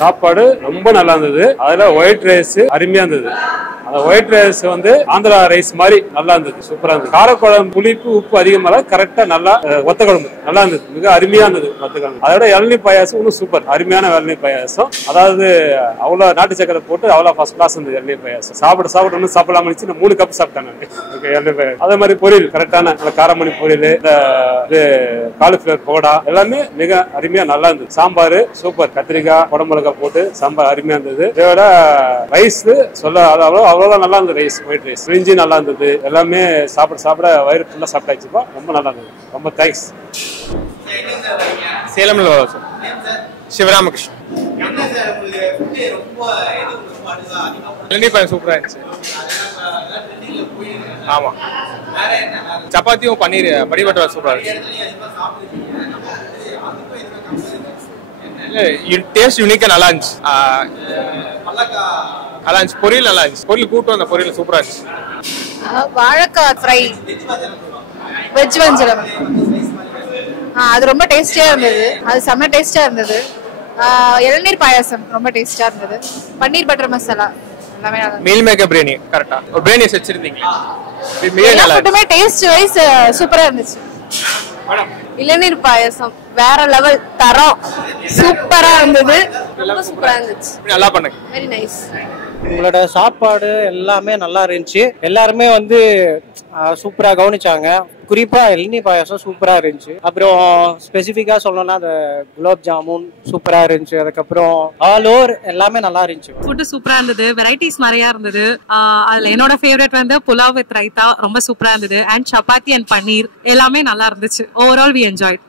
சாப்பாடு ரொம்ப நல்லா இருந்தது. அதுல ஒயிட் ரைஸ் அருமையா இருந்தது. அந்த ஒயிட் ரைஸ் வந்து ஆந்திரா ரைஸ் மாதிரி நல்லா இருந்தது, சூப்பரா இருந்தது. காரக்குழம்பு புளிப்பு உப்பு அதிகமாக கரெக்டா நல்லா ஒத்த குழம்பு நல்லா இருந்தது, மிக அருமையா இருந்தது ஒத்த குழம்பு. அதோட இளநீர் பாயாசம் இன்னும் சூப்பர், அருமையான இளநீர் பாயாசம். அதாவது அவ்வளவு நாட்டு சக்கரை போட்டு அவ்வளவு ஃபர்ஸ்ட் கிளாஸ் இருந்தது இளநீர் பாயாசம். சாப்பிட ஒன்னும் சாப்பிடாம இருந்துச்சு. 3 கப் சாப்பிட்டேன் நான். அதே மாதிரி பொரியல் கரெக்டான காரமணி பொரியல், இந்த காலிஃபிளவர் பகோடா எல்லாமே மிக அருமையா நல்லா இருந்தது. சாம்பார் சூப்பர், கத்திரிக்காய் குடமிளகா போட்டு சாம்பார் அருமையா இருந்தது. இதோட ரைஸ் சொல்ல அவ்வளவுதான் நல்லா இருந்தது. ரைஸ் ஒயிட் ரைஸ் பிரிஞ்சி நல்லா இருந்தது. எல்லாமே சாப்பிட வயிறு ஃபுல்லா சாப்பிட்டாச்சுப்பா. ரொம்ப நல்லா இருந்தது. ரொம்ப தேங்க்ஸ். சேலம்ல சிவராமகிருஷ்ணன். சூப்பரா இருந்துச்சு. ஆமா, சப்பாத்தியும் பன்னீர் பட்டர் சூப்பரா இருந்துச்சு. டேஸ்ட் யூனிக்கா நல்லா இருந்துச்சு. நல்லா இருந்துச்சு. பொரியல் நல்லா இருந்துச்சு. பொரியல் கூட்டம், அந்த பொரியல் சூப்பரா இருந்துச்சு. வாழைக்காய் ஃப்ரை வெஜ் வஞ்சரம், அது ரொம்ப டேஸ்டியா இருந்தது. அது செம்ம டேஸ்டா இருந்தது. இளநீர் பாயாசம் ரொம்ப டேஸ்டா இருந்தது. பன்னீர் பட்டர் மசாலா எல்லாமே நல்லா. மீல் மேக்கர் பிரியாணி கரெக்டா ஒரு பிரியாணி வச்சிருந்தீங்க. எல்லாமே டேஸ்ட் வைஸ் சூப்பரா இருந்துச்சு. இளநீர் பாயாசம் வேற லெவல், தரம் சூப்பரா இருந்தது. ரொம்ப சூப்பரா இருந்துச்சு. நல்லா பண்ணுங்க. Very nice. உங்களோட சாப்பாடு எல்லாமே நல்லா இருந்துச்சு. எல்லாருமே வந்து சூப்பரா கவனிச்சாங்க. குறிப்பா இளநீர் பாயாசம் சூப்பரா இருந்துச்சு. அப்புறம் ஸ்பெசிஃபிக்கா சொல்லணும்னா அந்த குலாப் ஜாமுன் சூப்பரா இருந்துச்சு. அதுக்கப்புறம் ஆல் ஓவர் எல்லாமே நல்லா இருந்துச்சு. ஃபுட் சூப்பரா இருந்தது. வெரைட்டிஸ் நிறைய இருந்தது. அதுல என்னோட ஃபேவரட் வந்து புலாவ் வித் ரைத்தா ரொம்ப சூப்பரா இருந்தது. அண்ட் சப்பாத்தி அண்ட் பன்னீர் எல்லாமே நல்லா இருந்துச்சு. Overall we enjoyed.